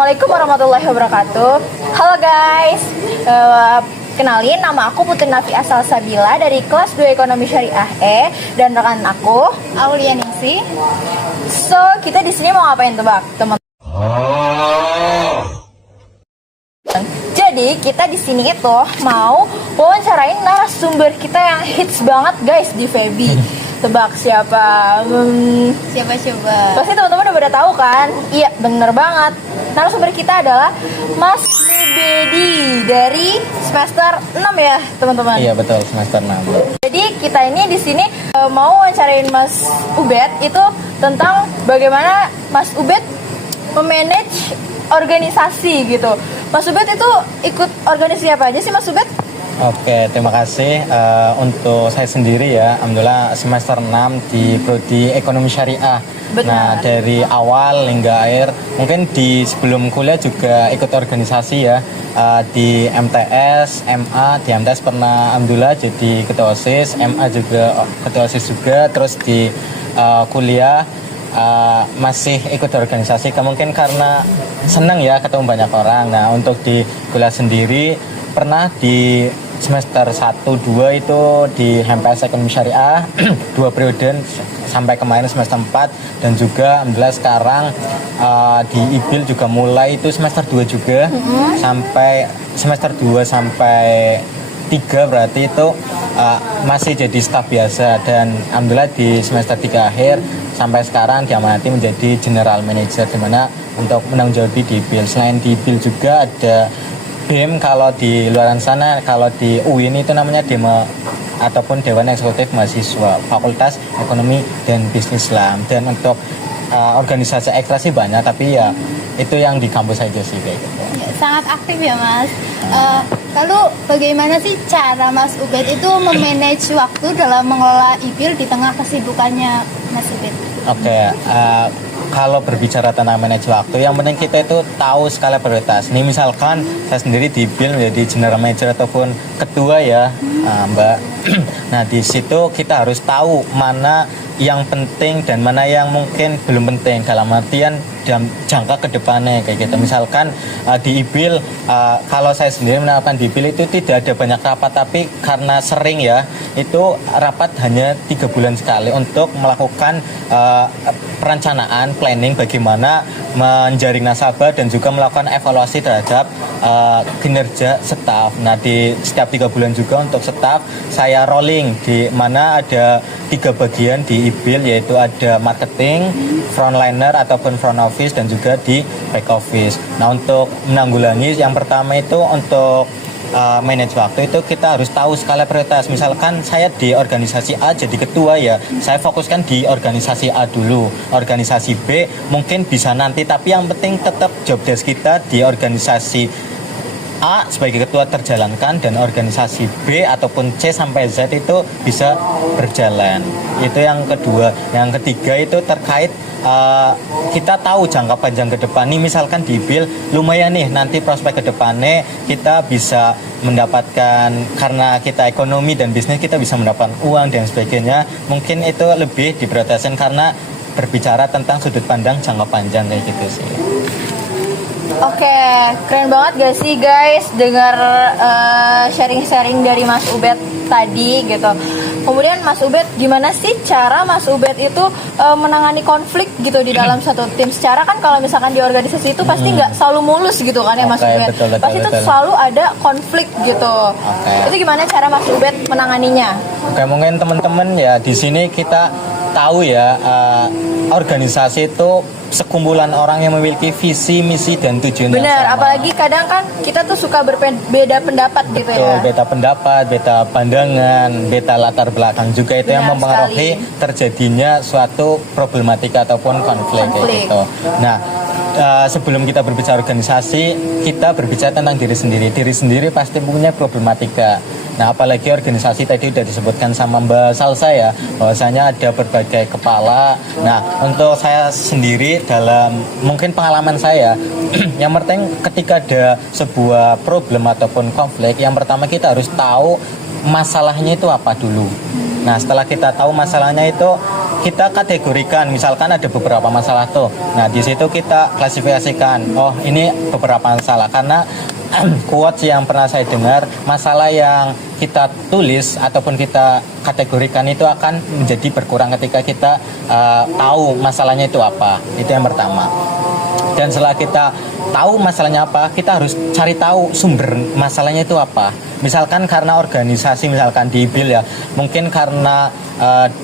Assalamualaikum warahmatullahi wabarakatuh. Halo guys, kenalin nama aku Putri Nafiah Salsabila dari kelas 2 Ekonomi Syariah E dan rekan aku Aulia Ningsi. So, kita di sini mau ngapain tebak, teman? Jadi kita di sini itu mau wawancarain narasumber kita yang hits banget guys di Febi. Tebak siapa? Siapa coba? Pasti teman-teman udah pada tahu kan? Iya, bener banget. Narasumber kita adalah Mas Ubedi dari semester 6 ya, teman-teman. Iya, betul, semester 6. Jadi kita ini di sini mau wawancarain Mas Ubed itu tentang bagaimana Mas Ubed memanage organisasi gitu. Mas Ubed itu ikut organisasi apa aja sih Mas Ubed? Oke, terima kasih untuk saya sendiri ya. Alhamdulillah semester 6 di Prodi Ekonomi Syariah. Benar. Nah, dari awal hingga akhir, mungkin di sebelum kuliah juga ikut organisasi ya. Di MTS, MA, di MTS pernah alhamdulillah jadi ketua OSIS, MA juga ketua OSIS juga, terus di kuliah masih ikut organisasi, mungkin karena senang ya ketemu banyak orang. Nah, untuk di kuliah sendiri pernah di semester 1-2 itu di HMPS Ekonomi Syariah 2 periode sampai kemarin semester 4, dan juga alhamdulillah sekarang di IBIL juga mulai itu semester 2 juga sampai semester 2 sampai 3 berarti itu masih jadi staf biasa, dan alhamdulillah di semester 3 akhir sampai sekarang diamanati menjadi general manager, di mana untuk menanggung jawab di IBIL. Selain di IBIL juga ada BEM, kalau di luaran sana, kalau di UIN itu namanya DEMA ataupun Dewan Eksekutif Mahasiswa Fakultas Ekonomi dan Bisnis Islam. Dan untuk organisasi ekstra sih banyak, tapi ya itu yang di kampus aja sih kayak gitu. Sangat aktif ya Mas. Lalu bagaimana sih cara Mas Ubed itu memanage waktu dalam mengelola IBIL di tengah kesibukannya Mas Ubed? Oke, kalau berbicara tentang manajemen waktu, yang penting kita itu tahu skala prioritas. Ini misalkan saya sendiri di BIL menjadi general manager ataupun ketua ya, Mbak. Nah, di situ kita harus tahu mana yang penting dan mana yang mungkin belum penting dalam artian dalam jangka ke depannya kayak gitu. Misalkan di IBIL, kalau saya sendiri menerapkan di IBIL itu tidak ada banyak rapat, tapi karena sering ya, itu rapat hanya 3 bulan sekali untuk melakukan perencanaan, planning bagaimana menjaring nasabah dan juga melakukan evaluasi terhadap kinerja staf. Nah, di setiap 3 bulan juga untuk staf saya rolling, di mana ada 3 bagian di IBIL, yaitu ada marketing, frontliner ataupun front office, dan juga di back office. Nah, untuk menanggulangi yang pertama itu untuk manage waktu itu kita harus tahu skala prioritas. Misalkan saya di organisasi A jadi ketua ya, saya fokuskan di organisasi A dulu. Organisasi B mungkin bisa nanti, tapi yang penting tetap job desk kita di organisasi A sebagai ketua terjalankan, dan organisasi B ataupun C sampai Z itu bisa berjalan. Itu yang kedua. Yang ketiga itu terkait kita tahu jangka panjang ke depan nih, misalkan di BIL lumayan nih nanti prospek ke depannya kita bisa mendapatkan, karena kita ekonomi dan bisnis kita bisa mendapatkan uang dan sebagainya, mungkin itu lebih diprioritaskan karena berbicara tentang sudut pandang jangka panjang kayak gitu sih. Oke, keren banget gak sih guys dengar sharing-sharing dari Mas Ubed tadi gitu. Kemudian Mas Ubed, gimana sih cara Mas Ubed itu menangani konflik gitu di dalam satu tim? Secara kan kalau misalkan di organisasi itu pasti nggak selalu mulus gitu kan ya Mas Ubed? Betul, pasti itu selalu ada konflik gitu. Itu gimana cara Mas Ubed menanganinya? Oke, mungkin teman-teman ya di sini kita tahu ya, organisasi itu sekumpulan orang yang memiliki visi, misi, dan tujuan yang sama. Benar, apalagi kadang kan kita tuh suka berbeda pendapat gitu ya. Betul, beda pendapat, beda pandangan, beda latar belakang juga itu yang mempengaruhi terjadinya suatu problematika ataupun konflik. Gitu. Nah, sebelum kita berbicara organisasi, kita berbicara tentang diri sendiri. Diri sendiri pasti punya problematika. Nah, apalagi organisasi tadi sudah disebutkan sama Mbak Salsa ya, bahwasanya ada berbagai kepala. Nah, untuk saya sendiri dalam mungkin pengalaman saya, yang penting ketika ada sebuah problem ataupun konflik, yang pertama kita harus tahu masalahnya itu apa dulu. Nah, setelah kita tahu masalahnya itu, kita kategorikan, misalkan ada beberapa masalah tuh. Nah, di situ kita klasifikasikan. Oh, ini beberapa masalah karena quotes yang pernah saya dengar, masalah yang kita tulis ataupun kita kategorikan itu akan menjadi berkurang ketika kita tahu masalahnya itu apa. Itu yang pertama. Dan setelah kita tahu masalahnya apa, kita harus cari tahu sumber masalahnya itu apa. Misalkan karena organisasi, misalkan di IPIL ya, mungkin karena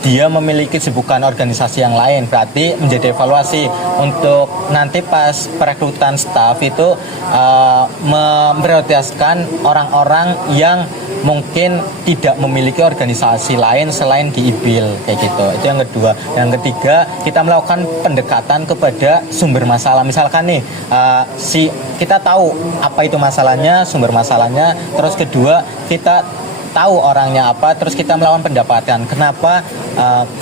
dia memiliki kesibukan organisasi yang lain, berarti menjadi evaluasi untuk nanti pas perekrutan staf itu memprioritaskan orang-orang yang mungkin tidak memiliki organisasi lain selain di IPIL kayak gitu. Itu yang kedua. Yang ketiga, kita melakukan pendekatan kepada sumber masalah. Misalkan nih kita tahu apa itu masalahnya, sumber masalahnya. Terus kedua, kita tahu orangnya apa, terus kita melakukan pendapatan. Kenapa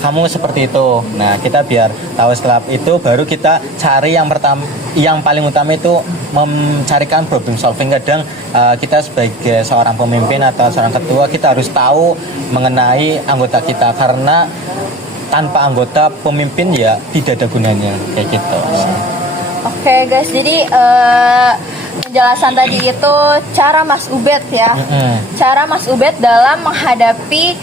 kamu seperti itu? Nah, kita biar tahu setelah itu baru kita cari yang pertama, yang paling utama itu mencarikan problem solving. Kadang kita sebagai seorang pemimpin atau seorang ketua, kita harus tahu mengenai anggota kita karena tanpa anggota pemimpin ya tidak ada gunanya kayak gitu. Oke guys, jadi penjelasan tadi itu cara Mas Ubed ya, cara Mas Ubed dalam menghadapi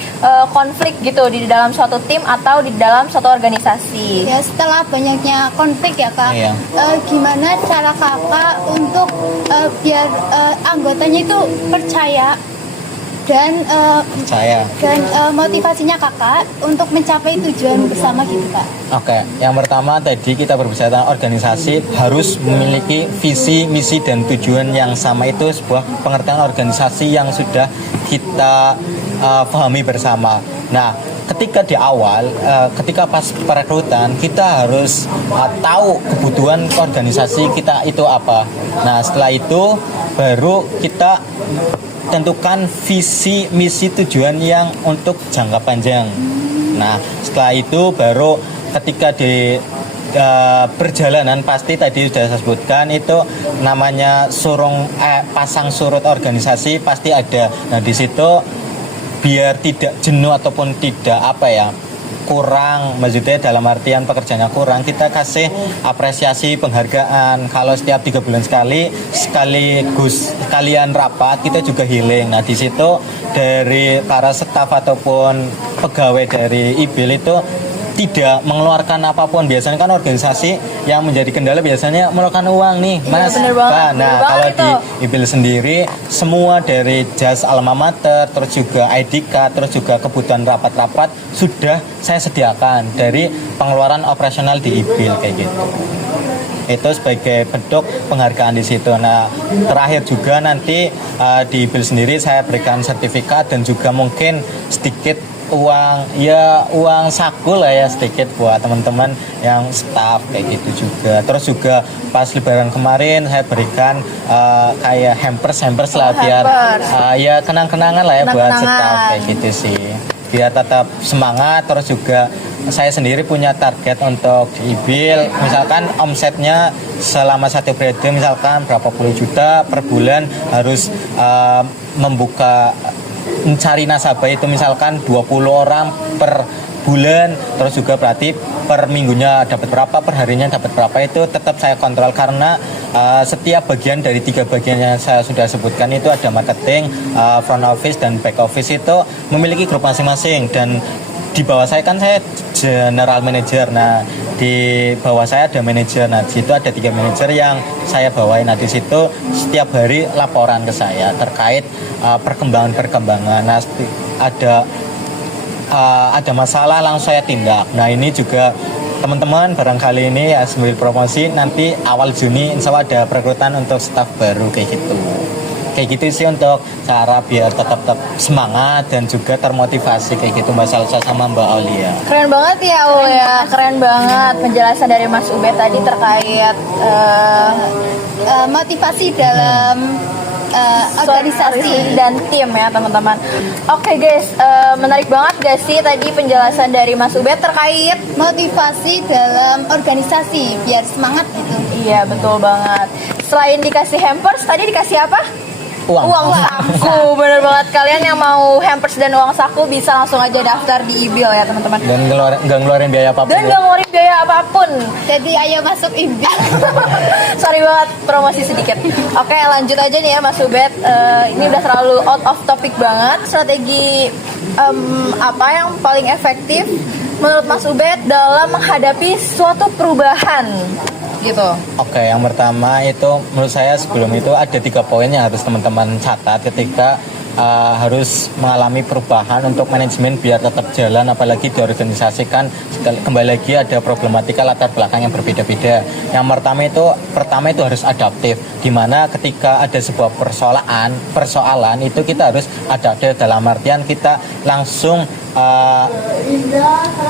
konflik gitu di dalam suatu tim atau di dalam suatu organisasi. Ya, setelah banyaknya konflik ya kak, Iya. Gimana cara kakak untuk biar anggotanya itu percaya dan motivasinya kakak untuk mencapai tujuan bersama gitu kak? Oke, yang pertama tadi kita berbicara tentang organisasi harus memiliki visi, misi, dan tujuan yang sama. Itu sebuah pengertian organisasi yang sudah kita pahami bersama. Nah, ketika di awal, ketika pas perekrutan, kita harus tahu kebutuhan organisasi kita itu apa. Nah, setelah itu baru kita tentukan visi, misi, tujuan yang untuk jangka panjang. Nah, setelah itu baru ketika di perjalanan pasti tadi sudah saya sebutkan itu namanya pasang surut organisasi pasti ada. Nah, di situ biar tidak jenuh ataupun tidak kurang, maksudnya dalam artian pekerjaannya kurang, kita kasih apresiasi penghargaan. Kalau setiap 3 bulan sekaligus kalian rapat, kita juga healing. Nah, di situ dari para staf ataupun pegawai dari IPIL itu tidak mengeluarkan apapun. Biasanya kan organisasi yang menjadi kendala biasanya mengeluarkan uang nih, Mas. Bener banget, Nah, kalau di IPIL sendiri semua dari jas alma mater, terus juga ID card, terus juga kebutuhan rapat-rapat sudah saya sediakan dari pengeluaran operasional di IPIL kayak gitu. Itu sebagai bentuk penghargaan di situ. Nah, terakhir juga nanti di IPIL sendiri saya berikan sertifikat dan juga mungkin sedikit uang saku lah ya, sedikit buat teman-teman yang staff kayak gitu juga. Terus juga pas lebaran kemarin saya berikan kayak hampers lah biar ya kenang-kenangan lah ya buat staff kayak gitu sih, biar tetap semangat. Terus juga saya sendiri punya target untuk di IPIL, misalkan omsetnya selama 1 periode misalkan berapa puluh juta per bulan, harus mencari nasabah itu misalkan 20 orang per bulan. Terus juga berarti per minggunya dapat berapa, per harinya dapat berapa, itu tetap saya kontrol karena setiap bagian dari 3 bagian yang saya sudah sebutkan itu ada marketing, front office, dan back office itu memiliki grup masing-masing. Dan di bawah saya kan saya general manager. Nah, di bawah saya ada manajer. Nah, di situ ada 3 manajer yang saya bawain. Nah, di situ setiap hari laporan ke saya terkait perkembangan. Nah, ada masalah langsung saya tindak. Nah, ini juga teman-teman barangkali ini ya sambil promosi, nanti awal Juni insya Allah ada perekrutan untuk staf baru kayak gitu. Kayak gitu sih untuk cara biar tetap semangat dan juga termotivasi kayak gitu Mbak Salsa sama Mbak Aulia. Keren banget ya Ul ya, keren banget penjelasan dari Mas Ubed tadi terkait motivasi dalam organisasi dan tim ya teman-teman. Oke guys, menarik banget gak sih tadi penjelasan dari Mas Ubed terkait motivasi dalam organisasi biar semangat gitu. Iya betul banget. Selain dikasih hampers, tadi dikasih apa? Uang saku, bener banget. Kalian yang mau hampers dan uang saku bisa langsung aja daftar di IBIL ya teman-teman. Dan nggak ngeluarin biaya apapun. Dan ya. nggak ngeluarin biaya apapun. Jadi ayo masuk IBIL. Sorry banget, promosi sedikit. Oke, lanjut aja nih ya Mas Ubed. Ini udah terlalu out of topic banget. Strategi apa yang paling efektif menurut Mas Ubed dalam menghadapi suatu perubahan gitu? Oke, yang pertama itu menurut saya sebelum itu ada 3 poin yang harus teman-teman catat ketika harus mengalami perubahan untuk manajemen biar tetap jalan, apalagi diorganisasikan. Kembali lagi ada problematika latar belakang yang berbeda-beda. Yang pertama itu harus adaptif, dimana ketika ada sebuah persoalan itu kita harus adaptif dalam artian kita langsung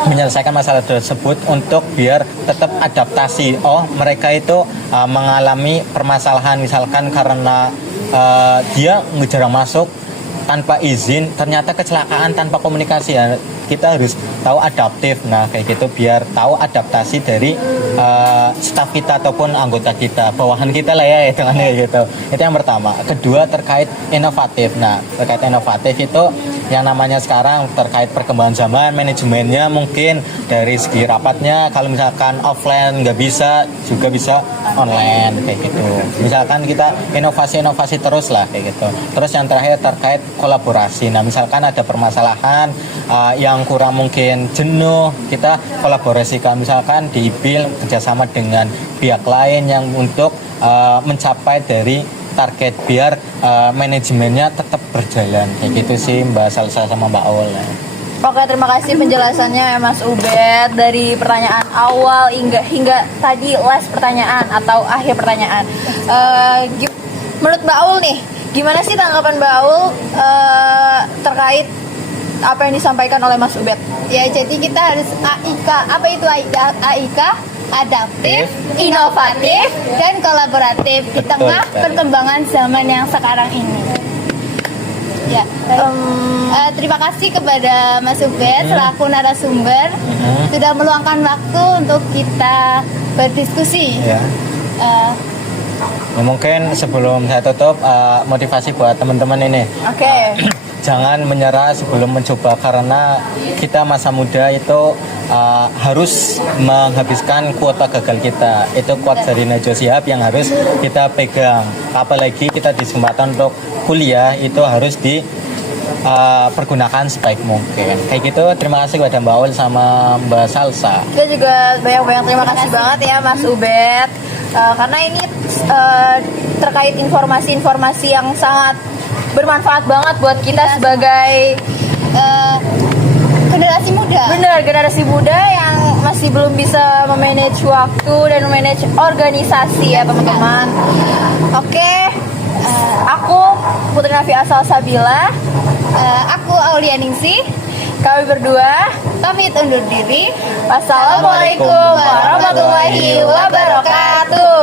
menyelesaikan masalah tersebut untuk biar tetap adaptasi. Oh, mereka itu mengalami permasalahan misalkan karena dia jarang masuk tanpa izin, ternyata kecelakaan tanpa komunikasi ya. Kita harus tahu adaptif, nah kayak gitu biar tahu adaptasi dari staf kita ataupun anggota kita, bawahan kita lah ya hitungannya gitu. Itu yang pertama. Kedua terkait inovatif. Nah terkait inovatif itu yang namanya sekarang terkait perkembangan zaman, manajemennya mungkin dari segi rapatnya kalau misalkan offline nggak bisa, juga bisa online kayak gitu. Misalkan kita inovasi terus lah kayak gitu. Terus yang terakhir terkait kolaborasi. Nah misalkan ada permasalahan yang kurang mungkin jenuh, kita kolaborasikan misalkan di IBIL kerjasama dengan pihak lain yang untuk mencapai dari target biar manajemennya tetap berjalan kayak gitu sih Mbak Salsa sama Mbak Aul ya. Oke, terima kasih penjelasannya ya Mas Ubed dari pertanyaan awal hingga tadi last pertanyaan atau akhir pertanyaan. Menurut Mbak Aul nih, gimana sih tanggapan Mbak Aul terkait apa yang disampaikan oleh Mas Ubed? Ya, jadi kita harus AIK. Apa itu AIK? AIK adaptif, inovatif, dan kolaboratif di tengah perkembangan zaman yang sekarang ini. Ya, terima kasih kepada Mas Ubed selaku narasumber sudah meluangkan waktu untuk kita berdiskusi. Ya. Mungkin sebelum saya tutup motivasi buat teman-teman ini. Oke. Jangan menyerah sebelum mencoba karena kita masa muda itu harus menghabiskan kuota gagal kita. Itu kuat dari Najwa Shihab yang harus kita pegang. Apalagi kita di kesempatan untuk kuliah itu harus pergunakan sebaik mungkin. Kayak gitu, terima kasih kepada Mbak Aul sama Mbak Salsa. Kita juga banyak-banyak terima kasih banget ya Mas Ubed karena ini terkait informasi-informasi yang sangat bermanfaat banget buat kita sebagai generasi muda. Bener, generasi muda yang masih belum bisa memanage waktu dan memanage organisasi ya teman-teman. Oke, aku Putri Nafia Asal Sabila. Aku Aulia Ningsih. Kami berdua Pamit undur diri. Wassalamualaikum warahmatullahi wabarakatuh.